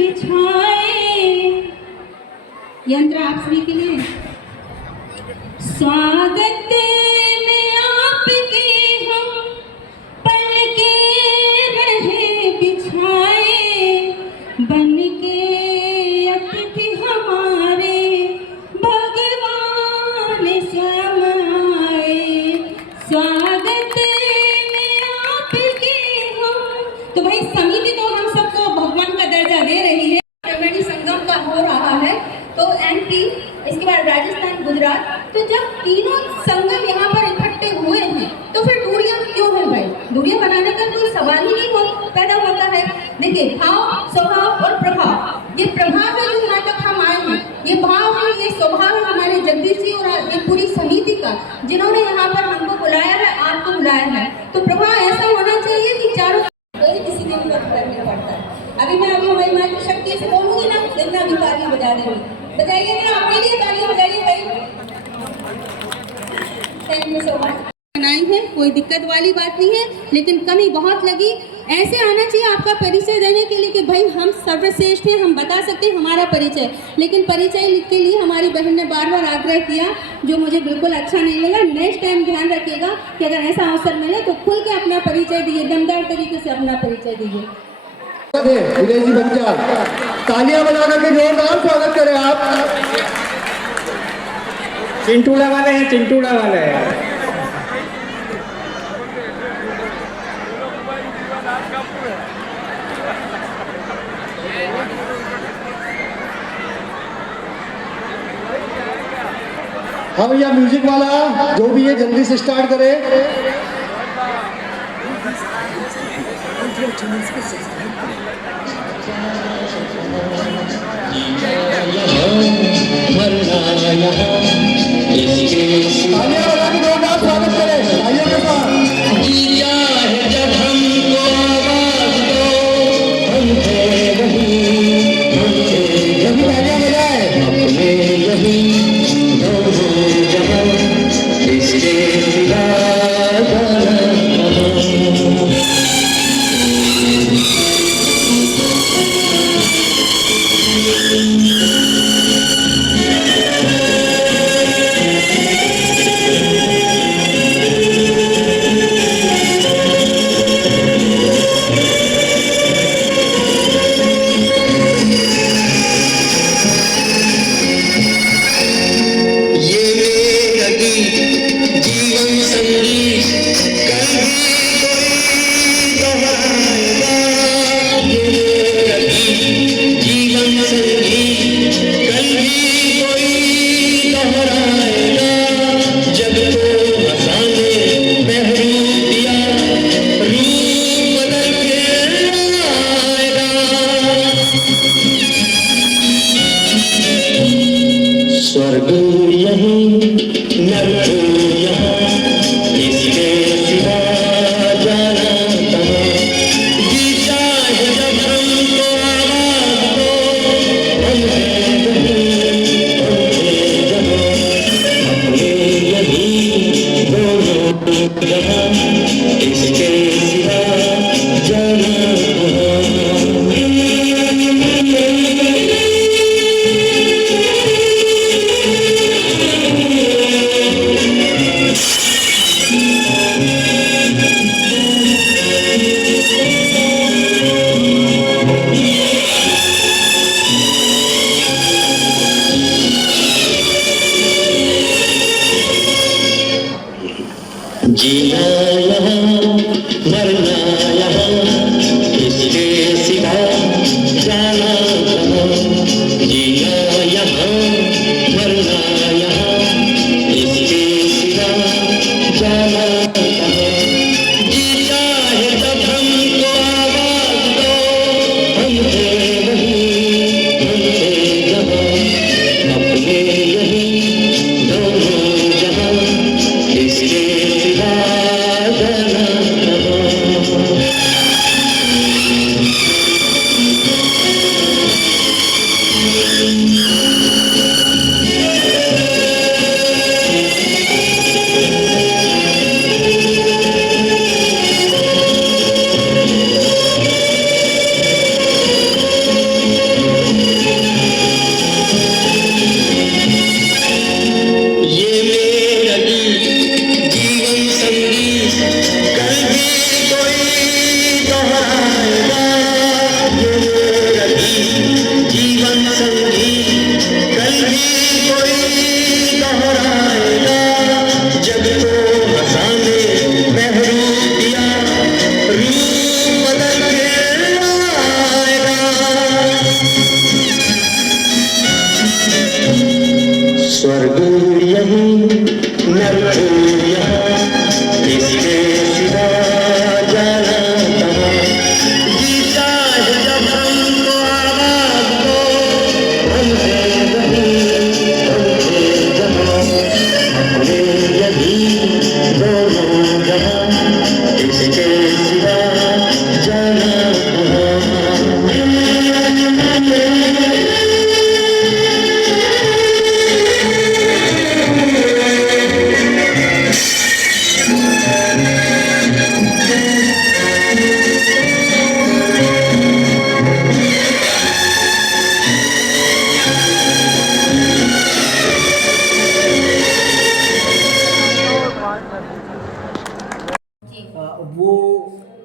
बिछाए। यंत्र आप सभी के लिए। स्वागत में आपके हम पल के रहे बिछाए, बन के अतिथि हमारे भगवान समाए। स्वागत में आपके हम। तो भाई समिति तो हम सबको भगवान का दर्जा दे रही है। त्रिवेणी संगम का हो रहा है, तो एमपी, इसके बाद राजस्थान, गुजरात, तो जब तीनों संगम यहाँ पर इकट्ठे हुए हैं तो फिर दूरियां क्यों है भाई? दूरियां बनाने का कोई सवाल ही नहीं पैदा होता है। देखिए, भाव, स्वभाव और प्रभाव, ये प्रभाव है जो यहाँ तक हम आए हैं, ये भाव है, ये स्वभाव है हमारे जगदीश जी और ये पूरी समिति का, जिन्होंने यहाँ पर हमको बुलाया है, आपको बुलाया है। तो प्रभाव ऐसा होना चाहिए कि चारों किसी ने भी करना पड़ता है। अभी मैं हमारी मातृ शक्ति से बोलूंगी ना, जितना भी तालियां बजा देंगे, बजाइए ना, अपने लिए तालियां बजाइए भाई। Thank you so much. बनाई है, कोई दिक्कत वाली बात नहीं है, लेकिन कमी बहुत लगी। ऐसे आना चाहिए आपका परिचय देने के लिए कि भाई हम सर्वश्रेष्ठ हैं, हम बता सकते हैं हमारा परिचय। लेकिन परिचय के लिए हमारी बहन ने बार बार आग्रह किया, जो मुझे बिल्कुल अच्छा नहीं लगा। नेक्स्ट टाइम ध्यान रखिएगा कि अगर ऐसा अवसर मिले तो खुल के अपना परिचय दीजिए, दमदार तरीके से अपना परिचय दीजिए। विजय जी बच्चा, तालियां बजा करके जोरदार स्वागत करें आप। चिंटूड़ा वाले हैं, चिंटूड़ा वाले हैं। हाँ भैया, म्यूजिक वाला जो भी है जल्दी से स्टार्ट करे। तालियां बजा के जोरदार स्वागत करें। आइए मेरे साथ। जब हमको आवाज दो, हम थे वही, जब तालियां बजाए अपने यही दोनों जहां, इसके सिवा जाना कहाँ। स्वर्ग यहीं नरक यहाँ, इसके सिवा जाना कहाँ। गीता है जब हमको आवाज दो, हम हैं वहीं, हम हैं जहाँ, अपने यहीं दोनों जहाँ, इसके सिवा जाना कहाँ।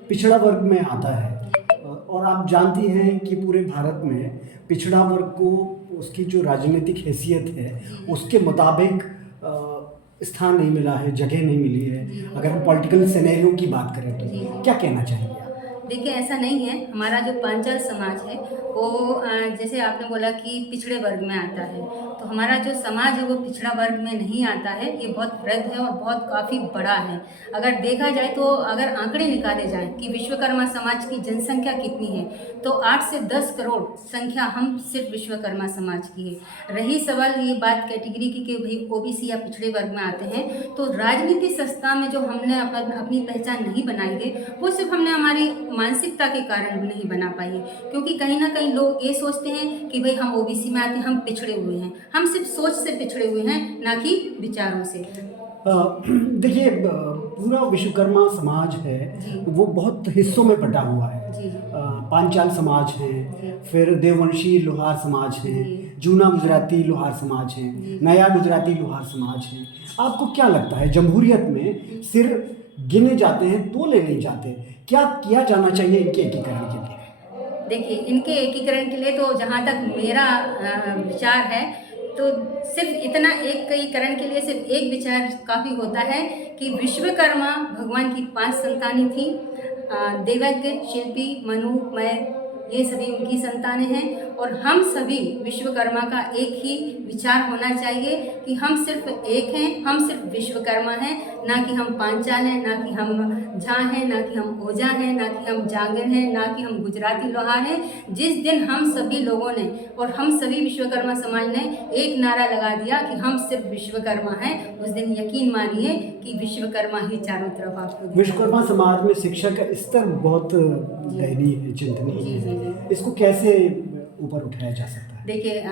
पिछड़ा वर्ग में आता है और आप जानती हैं कि पूरे भारत में पिछड़ा वर्ग को उसकी जो राजनीतिक हैसियत है उसके मुताबिक स्थान नहीं मिला है, जगह नहीं मिली है। अगर हम पॉलिटिकल सिनेरियो की बात करें तो क्या कहना चाहेंगे आप? देखिए, ऐसा नहीं है। हमारा जो पांचाल समाज है वो जैसे आपने बोला कि पिछड़े वर्ग में आता है, तो हमारा जो समाज है वो पिछड़ा वर्ग में नहीं आता है। ये बहुत वृहद है और बहुत काफ़ी बड़ा है। अगर देखा जाए तो अगर आंकड़े निकाले जाएं कि विश्वकर्मा समाज की जनसंख्या कितनी है, तो 8 से 10 करोड़ संख्या हम सिर्फ विश्वकर्मा समाज की है। रही सवाल ये बात कैटेगरी की कि भाई ओबीसी या पिछड़े वर्ग में आते हैं, तो राजनीति संस्था में जो हमने अपनी पहचान नहीं बनाई है वो सिर्फ हमने हमारी मानसिकता के कारण नहीं बना पाई है। क्योंकि कहीं ना कहीं लोग ये सोचते हैं कि भाई हम ओबीसी में आते हैं, हम पिछड़े हुए हैं। हम सिर्फ सोच से पिछड़े हुए हैं, ना कि विचारों से। देखिए, पूरा विश्वकर्मा समाज है वो बहुत हिस्सों में बटा हुआ है। पांचाल समाज है, फिर देववंशी लोहार समाज है, जूना गुजराती लोहार समाज है, नया गुजराती लोहार समाज है। आपको क्या लगता है जमहूरियत में सिर्फ गिने जाते हैं, तोले नहीं जाते, क्या किया जाना चाहिए इनके एकीकरण के लिए? देखिए, इनके एकीकरण के लिए तो जहाँ तक मेरा विचार है, तो सिर्फ इतना एकीकरण के लिए सिर्फ एक विचार काफ़ी होता है कि विश्वकर्मा भगवान की 5 संतानें थी। देवज्ञ, शिल्पी, मनु, मैं, ये सभी उनकी संतानें हैं। और हम सभी विश्वकर्मा का एक ही विचार होना चाहिए कि हम सिर्फ एक हैं, हम सिर्फ विश्वकर्मा हैं, ना कि हम पांचाल हैं, ना कि हम झा हैं, ना कि हम ओझा हैं, ना कि हम जांगड़ हैं, ना कि हम गुजराती लोहार हैं। जिस दिन हम सभी लोगों ने और हम सभी विश्वकर्मा समाज ने एक नारा लगा दिया कि हम सिर्फ विश्वकर्मा हैं, उस दिन यकीन मानिए कि विश्वकर्मा ही चारों तरफ आपको दिखेगा। विश्वकर्मा समाज में शिक्षा का स्तर बहुत दयनीय है, चिंतनीय है। इसको कैसे ऊपर उठाया जा सकता है? देखिए,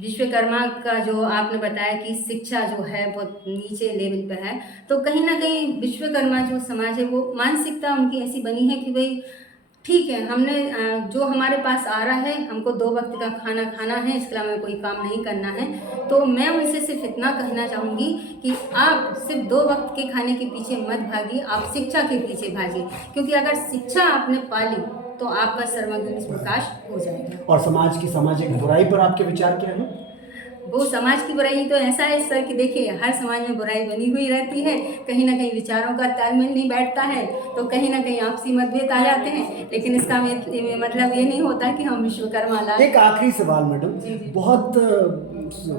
विश्वकर्मा का जो आपने बताया कि शिक्षा जो है बहुत नीचे लेवल पे है, तो कहीं ना कहीं विश्वकर्मा जो समाज है वो मानसिकता उनकी ऐसी बनी है कि भाई ठीक है, हमने जो हमारे पास आ रहा है, हमको 2 वक्त का खाना खाना है, इसके अलावा कोई काम नहीं करना है। तो मैं उनसे सिर्फ इतना कहना चाहूँगी कि आप सिर्फ 2 वक्त के खाने के पीछे मत भागिए, आप शिक्षा के पीछे भागिए। क्योंकि अगर शिक्षा आपने पाली तो आपका सर्वग्न प्रकाश हो जाएगा। और समाज की सामाजिक बुराई पर आपके विचार क्या हैं? वो समाज की बुराई तो ऐसा है सर कि देखिए, हर समाज में बुराई बनी हुई रहती है। कहीं ना कहीं विचारों का तालमेल नहीं बैठता है, तो कहीं ना कहीं आपसी मतभेद आ जाते हैं। लेकिन इसका मतलब ये नहीं होता कि हम विश्वकर्मा ला। एक आखिरी सवाल मैडम, बहुत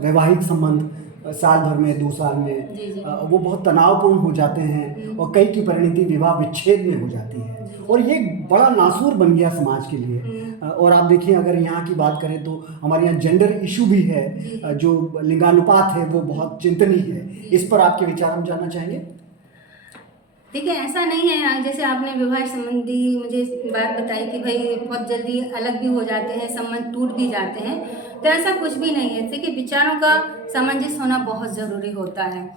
वैवाहिक संबंध साल भर में, 2 साल में वो बहुत तनावपूर्ण हो जाते हैं और कई की परिणति विवाह विच्छेद में हो जाती है, और ये बड़ा नासूर बन गया समाज के लिए। और आप देखिए, अगर यहाँ की बात करें तो हमारे यहाँ जेंडर इशू भी है, जो लिंगानुपात है वो बहुत चिंतनीय है। इस पर आपके विचार हम जानना चाहेंगे। देखिए, ऐसा नहीं है, जैसे आपने विवाह संबंधी मुझे बात बताई कि भाई बहुत जल्दी अलग भी हो जाते हैं, संबंध टूट भी जाते हैं, तो ऐसा कुछ भी नहीं है। देखिए, विचारों का सामंजस्य होना बहुत ज़रूरी होता है।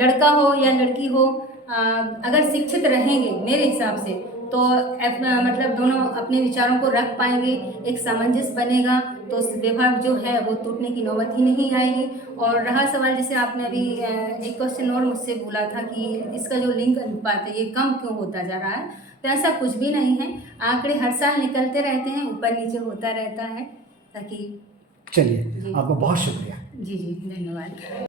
लड़का हो या लड़की हो, अगर शिक्षित रहेंगे मेरे हिसाब से, तो मतलब दोनों अपने विचारों को रख पाएंगे, एक सामंजस्य बनेगा, तो विवाह जो है वो टूटने की नौबत ही नहीं आएगी। और रहा सवाल, जैसे आपने अभी एक क्वेश्चन और मुझसे बोला था कि इसका जो लिंग अनुपात है ये कम क्यों होता जा रहा है, तो ऐसा कुछ भी नहीं है। आंकड़े हर साल निकलते रहते हैं, ऊपर नीचे होता रहता है, ताकि। चलिए, आपका बहुत शुक्रिया। जी, धन्यवाद।